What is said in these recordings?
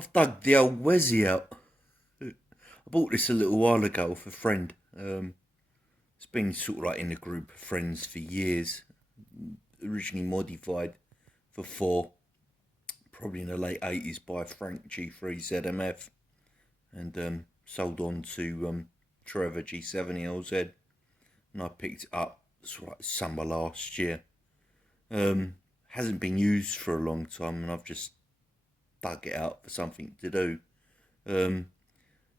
I've dug the old Wessie out. I bought this a little while ago off a friend. It's been sort of like in a group of friends for years. Originally modified for four, probably in the late 80s by Frank G3ZMF, and sold on to Trevor G7LZ. And I picked it up sort of like summer last year. Hasn't been used for a long time, and I've just dug it out for something to do.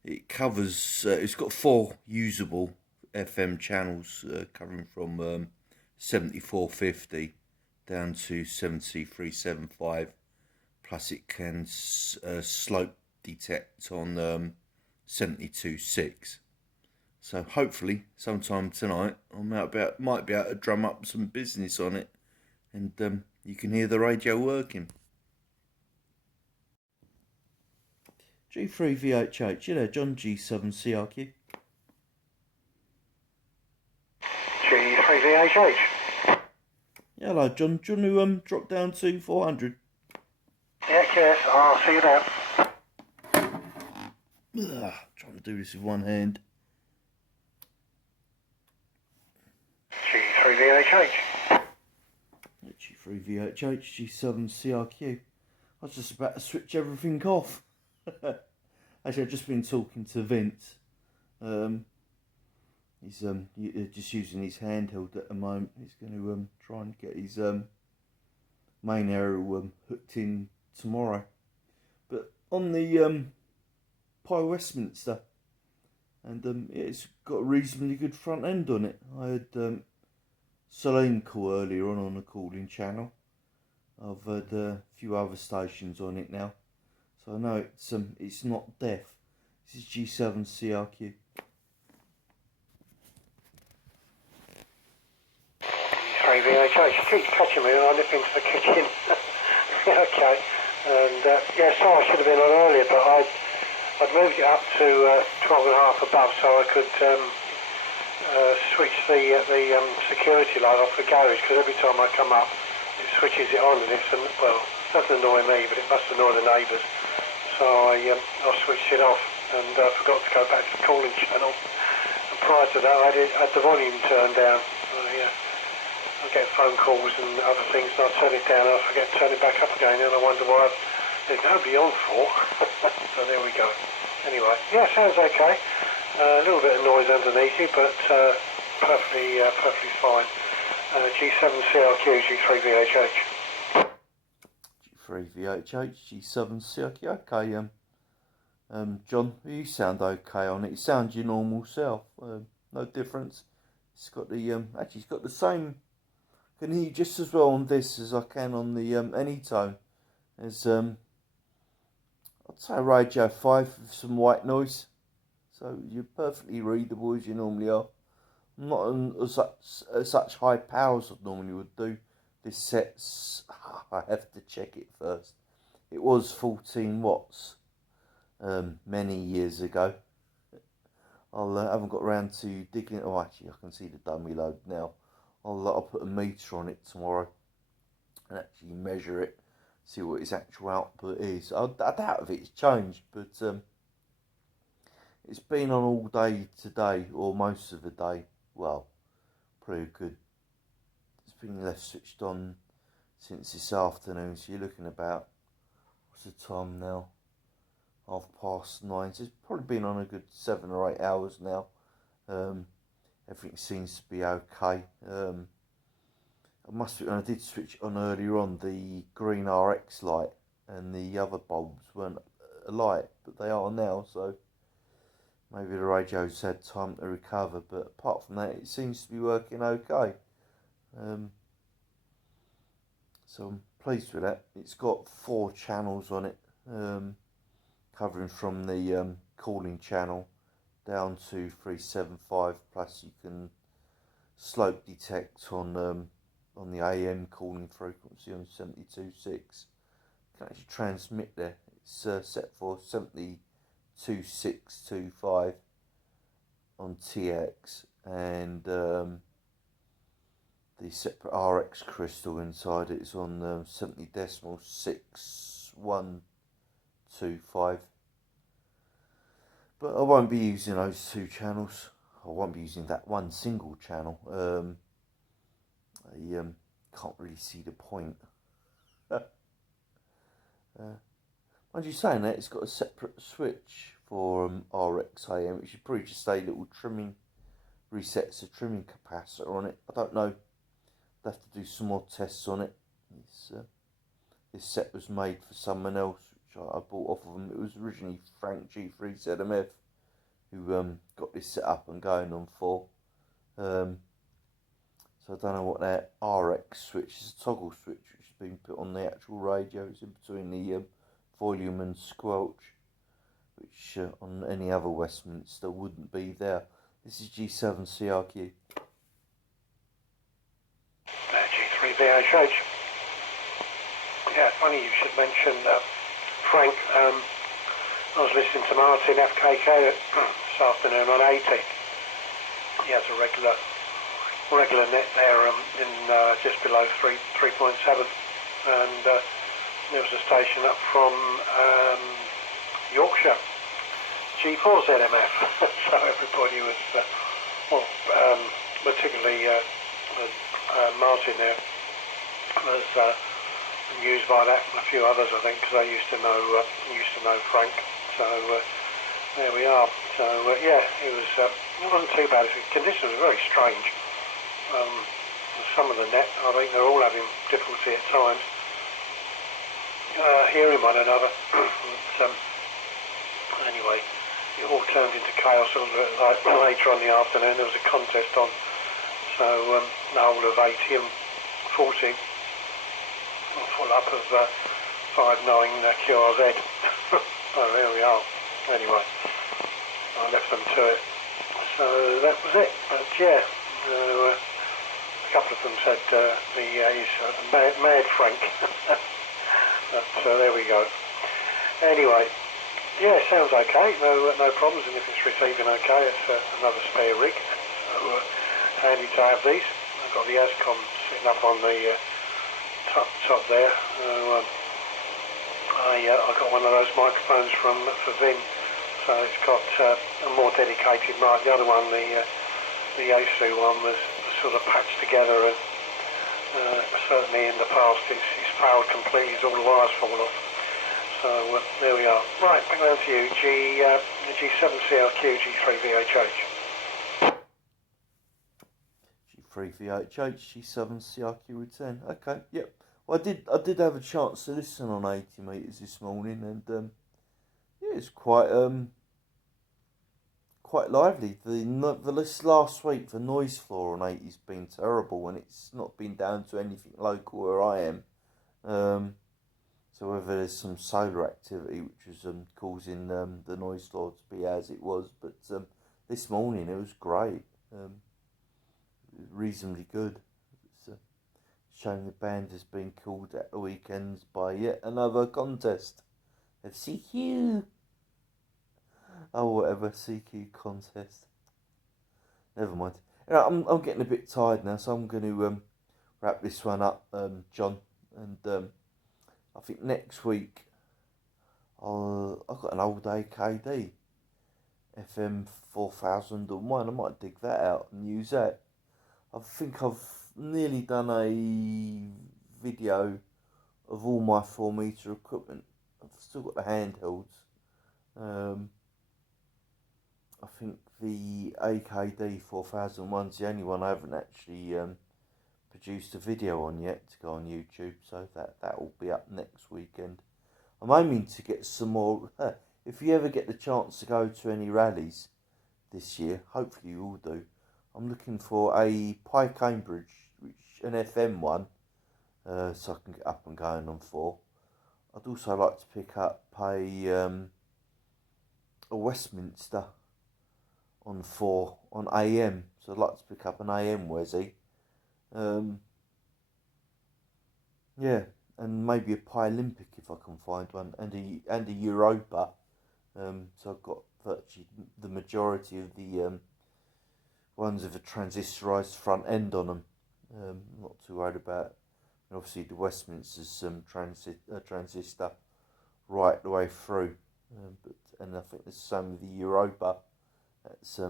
It covers. It's got four usable FM channels covering from 7450 down to 70375. Plus, it can slope detect on 726. So hopefully, sometime tonight, might be able to drum up some business on it, and you can hear the radio working. G3VHH, you know, John G7CRQ. G3VHH. Yeah, hello, John. Do you want to drop down to 400? Yes, I'll see you there. Trying to do this with one hand. G3VHH. G3VHH, G7CRQ. I was just about to switch everything off. Actually, I've just been talking to Vince. He's just using his handheld at the moment. He's going to try and get his main aerial hooked in tomorrow. But on the PYE Westminster, and it's got a reasonably good front end on it. I had Celine call earlier on the calling channel. I've had a few other stations on it now, so I know it's not deaf. This is G7CRQ. G3VHH. She keeps catching me and I nip into the kitchen. Okay. And sorry I should have been on earlier, but I'd moved it up to 12.5 above so I could switch the security light off the garage, because every time I come up it switches it on, and it doesn't annoy me, but it must annoy the neighbours. So I switched it off and forgot to go back to the calling channel. And prior to that I had the volume turned down. I get phone calls and other things, and I turn it down and I forget to turn it back up again, and I wonder why there's nobody on for. So there we go. Anyway, yeah, sounds okay. A little bit of noise underneath it, but perfectly fine. G7CRQ, G3VHH. G3VHH, G7CRQ. Okay, John, you sound okay on it. You sound your normal self. No difference. It's got the it's got the same. I can hear you just as well on this as I can on the Anytone. As I'd say Radio 5 with some white noise. So you're perfectly readable as you normally are. Not on such high powers as I normally would do. This set's, I have to check it first. It was 14 watts many years ago. I haven't got around to digging it. Oh, actually, I can see the dummy load now. I'll put a meter on it tomorrow and actually measure it, see what its actual output is. I doubt if it's changed, but it's been on all day today, or most of the day. Well, pretty good. It's been left switched on since this afternoon, so you're looking about, what's the time now? 9:30. So it's probably been on a good 7 or 8 hours now. Everything seems to be okay. I did switch on earlier on. The green RX light and the other bulbs weren't alight, but they are now, so maybe the radio's had time to recover. But apart from that, it seems to be working okay. So I'm pleased with that. It's got 4 channels on it, covering from the calling channel down to 375. Plus, you can slope detect on the AM calling frequency on 72.6. You can actually transmit there. It's set for 72.625 on TX, and the separate RX crystal inside it is on 70.612 2.5. But I won't be using those two channels. I won't be using that one single channel. I can't really see the point. Mind you saying that, it's got a separate switch for RX-AM, which should probably just say little trimming, resets a trimming capacitor on it. I don't know. I'll have to do some more tests on it. This set was made for someone else, which I bought off of them. It was originally Frank G3ZMF who got this set up and going on for. So I don't know what that RX switch is. A toggle switch which has been put on the actual radio. It's in between the volume and squelch, which on any other Westminster wouldn't be there. This is G7CRQ. G3VHH. Yeah, funny you should mention Frank. I was listening to Martin FKK this afternoon on 80. He has a regular net there in just below 3.7, and there was a station up from Yorkshire, G4ZMF. So everybody was, particularly Martin there was amused by that, and a few others I think, because I used to know Frank. So there we are. So yeah, it wasn't too bad. The conditions were very strange. Some of the net, I think they're all having difficulty at times hearing one another. But, anyway, it all turned into chaos a little bit later on in the afternoon. There was a contest on, so the whole of 80 and 40 full up of 5.9 QRZ. So there we are. Anyway, I left them to it. So that was it. But yeah, a couple of them said he's mad Frank. But there we go. Anyway, yeah, sounds okay. No problems, and if it's receiving okay, it's another spare rig. So handy to have these. I've got the Ascom sitting up on the top there. I got one of those microphones for Vin, so it's got a more dedicated mic. The other one, the Yaesu one, was sort of patched together, and certainly in the past it's failed completely. All the wires fall off. So there we are. Right, back down to you. G7CRQ, G3VHH. G3VHH, G7CRQ return. Okay, yep. Well, I did have a chance to listen on 80 meters this morning, and yeah, it's quite lively. This last week, the noise floor on 80's been terrible, and it's not been down to anything local where I am. So whether there's some solar activity which was causing the noise floor to be as it was, but this morning it was great, reasonably good. Showing the band has been called at the weekends by yet another contest. CQ. Oh, whatever, CQ contest. Never mind. I'm getting a bit tired now, so I'm going to wrap this one up, John. And I think next week I've got an old AKD FM 4001. I might dig that out and use that. I think I've nearly done a video of all my 4-meter equipment. I've still got the handhelds. I think the AKD 4001's the only one I haven't actually produced a video on yet to go on YouTube, so that will be up next weekend. I'm aiming to get some more. If you ever get the chance to go to any rallies this year, hopefully you all do, I'm looking for a PYE Cambridge, which an FM one, so I can get up and going on 4. I'd also like to pick up a Westminster on 4 on AM. So I'd like to pick up an AM Wessie. Yeah, and maybe a Olympic if I can find one, and a Europa. So I've got virtually the majority of the ones with a transistorized front end on them. Not too worried about. And obviously the Westminster's transistor right the way through. And I think the same with the Europa. That's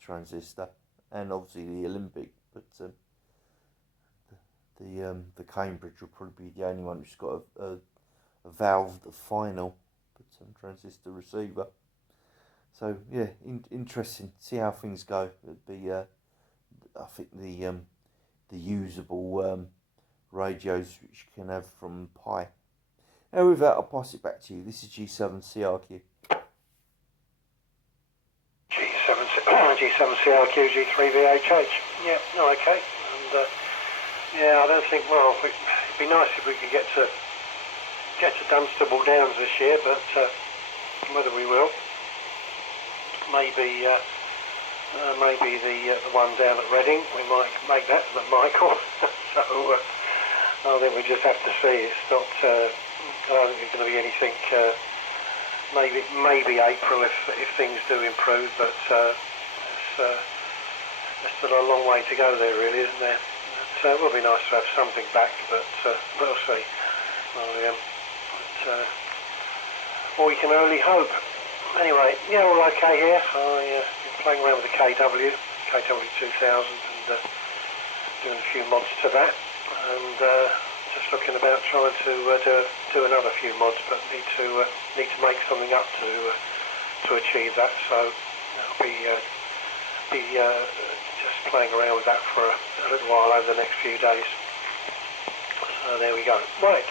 transistor, and obviously the Olympic. But the Cambridge will probably be the only one which has got a valved final, but transistor receiver. So yeah, interesting. See how things go. It'd be I think the usable radios which you can have from PYE. Now with that, I'll pass it back to you. This is G7CRQ. G7CRQ, G3VHH. Yeah, no, okay. And yeah, I don't think. Well, it'd be nice if we could get to Dunstable Downs this year, but whether we will, maybe the one down at Reading, we might make that Michael. So I think we just have to see. It's not. I don't think there's going to be anything. Maybe April if things do improve, but there's still a long way to go there, really, isn't there? But, it would be nice to have something back, but we'll see. Well, we can only hope. Anyway, yeah, all okay here. I've been playing around with the KW 2000, and doing a few mods to that, and just looking about trying to do another few mods, but need to make something up to achieve that. So I'll be just playing around with that for a little while over the next few days. So there we go. Right,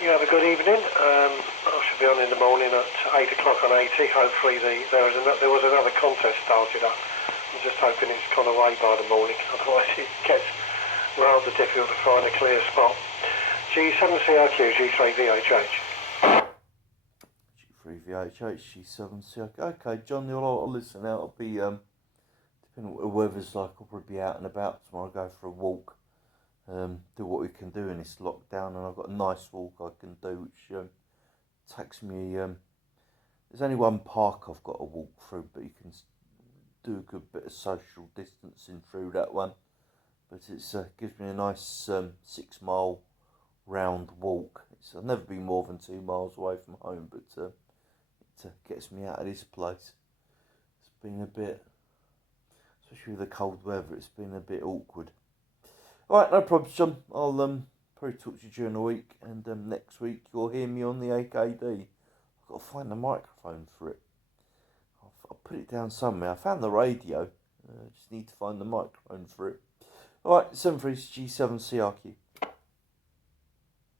you have a good evening. I should be on in the morning at 8 o'clock on 80. Hopefully there was another contest started up. I'm just hoping it's gone away by the morning, otherwise it gets rather difficult to find a clear spot. G7CRQ, G3VHH. G3VHH, G7CRQ. Okay, John, I'll listen out. I'll be, depending on what the weather's like, I'll probably be out and about tomorrow, go for a walk, do what we can do in this lockdown, and I've got a nice walk I can do, which takes me, there's only one park I've got to walk through, but you can do a good bit of social distancing through that one. But it gives me a nice 6 mile round walk. I've never been more than 2 miles away from home, but it gets me out of this place. It's been a bit, especially with the cold weather, it's been a bit awkward. Alright, no problems, John. I'll probably talk to you during the week, and next week you'll hear me on the AKD. I've got to find the microphone for it. I'll put it down somewhere. I found the radio. I just need to find the microphone for it. Alright, 73G7CRQ.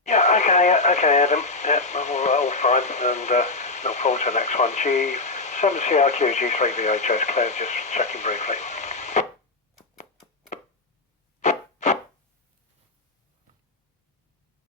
Yeah, okay, Adam. Yeah, all fine, and look forward to the next one. G7CRQ, G3VHS. Claire, just checking briefly.